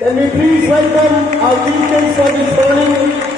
Can we please welcome our teachers for this morning?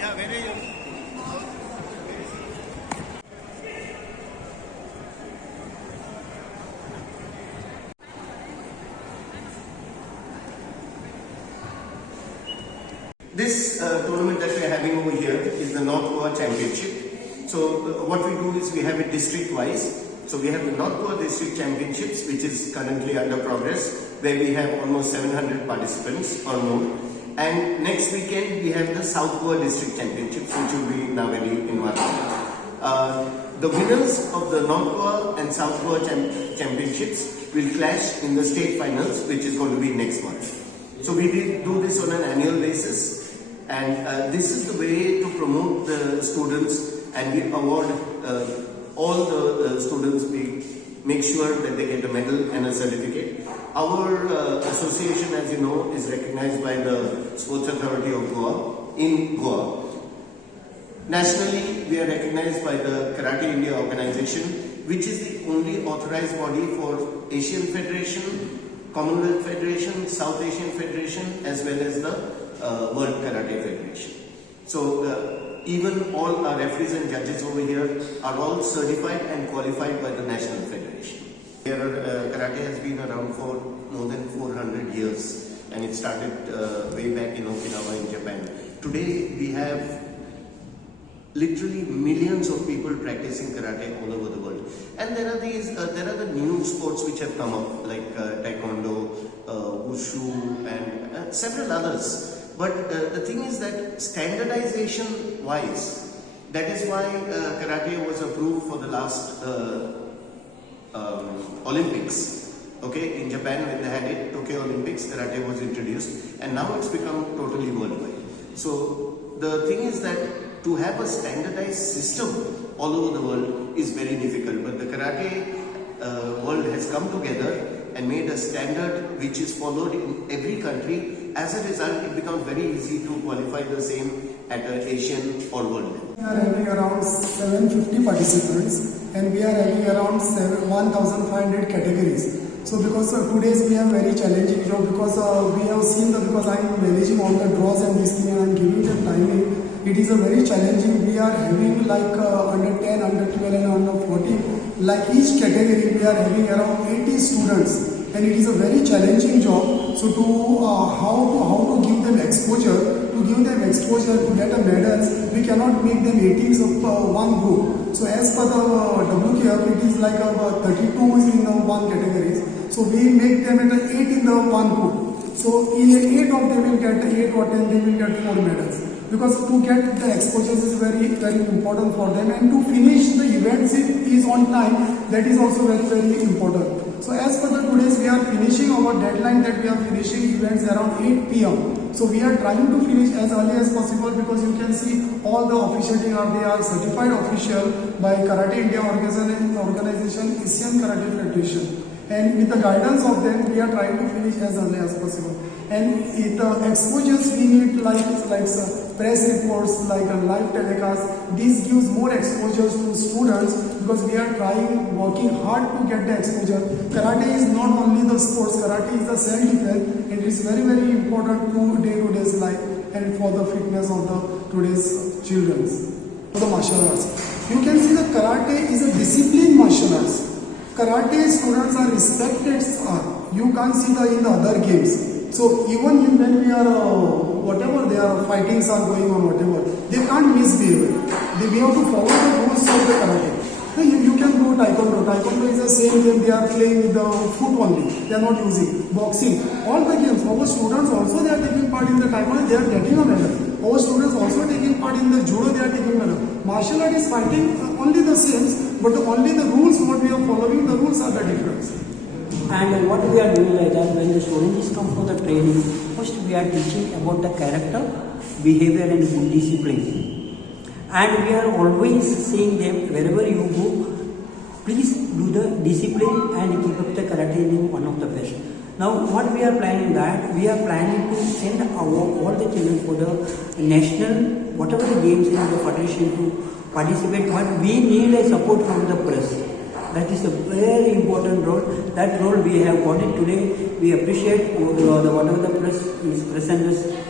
Yeah, where are you? This tournament that we are having over here is the North Goa Championship. So what we do is we have it district wise. So we have the North Goa District Championships, which is currently under progress, where we have almost 700 participants or more. And next weekend we have the South Goa District Championships, which will be Naveli in March. The winners of the North Goa and South Goa Championships will clash in the state finals, which is going to be next month. So we do this on an annual basis, and this is the way to promote the students, and we award all the students. We make sure that they get a medal and a certificate. Our association, as you know, is recognized by the Sports Authority of Goa in Goa. Nationally, we are recognized by the Karate India organization, which is the only authorized body for Asian Federation, Commonwealth Federation, South Asian Federation, as well as the World Karate Federation. So even all our referees and judges over here are all certified and qualified by the National Federation. Here, karate has been around for more than 400 years, and it started way back in Okinawa in Japan. Today we have literally millions of people practicing karate all over the world, and there are the new sports which have come up like taekwondo, wushu, and several others. But the thing is that standardization wise, that is why karate was approved for the last Olympics. Okay, in Japan when they had it, Tokyo Olympics, karate was introduced, and now it's become totally worldwide. So the thing is that to have a standardized system all over the world is very difficult, but the karate world has come together and made a standard which is followed in every country. As a result, it becomes very easy to qualify the same at an Asian or world level. We are having around 750 participants, and we are having around 1,500 categories. So because today's we have very challenging job, because we have seen because I am managing all the draws and this thing and I am giving them timing. It is a very challenging. We are having like under 10, under 12 and under 14. Like each category we are having around 80 students, and it is a very challenging job. So to how to give them exposure, to get a medals, we cannot make them 18s of one group. So as per the WKF, it is like 32 is in one category. So we make them at 8 in the one group. So in 8 of them will get 8 or 10, they will get 4 medals. Because to get the exposures is very, very important for them, and to finish the events is on time, that is also very, very important. So as per the today's, we are finishing our deadline that we are finishing events around 8 p.m. So we are trying to finish as early as possible, because you can see all the officiating they are certified official by Karate India organization, Asian Karate Federation. And with the guidance of them, we are trying to finish as early as possible. And the exposures we need like press reports, like a live telecast. This gives more exposures to students, because we are working hard to get the exposure. Karate is not only the sports, karate is the self-defense, and it is very, very important to day-to-day life and for the fitness of the today's children. For the martial arts, you can see that karate is a disciplined martial arts. Karate students are respected. You can't see in the other games. So even when we are whatever they are fightings are going on, whatever, they can't misbehave. We have to follow the rules of the karate. You can do taekwondo. Taekwondo is the same game. They are playing with the foot only. They are not using boxing. All the games. Our students also they are taking part in the taekwondo. They are getting a medal. Our students also taking part in the judo. They are taking medal. Martial art is fighting only the same, but only the rules what we are following, the rules are the difference. And what we are doing like that, when the students come for the training, first we are teaching about the character, behavior and good discipline. And we are always saying them, wherever you go, please do the discipline and keep up the karate in one of the best. Now what we are planning that, we are planning to send all the children for the national, whatever the games in the federation to participate, but we need a support from the press. That is a very important role. That role we have got it today. We appreciate whatever the press is present us.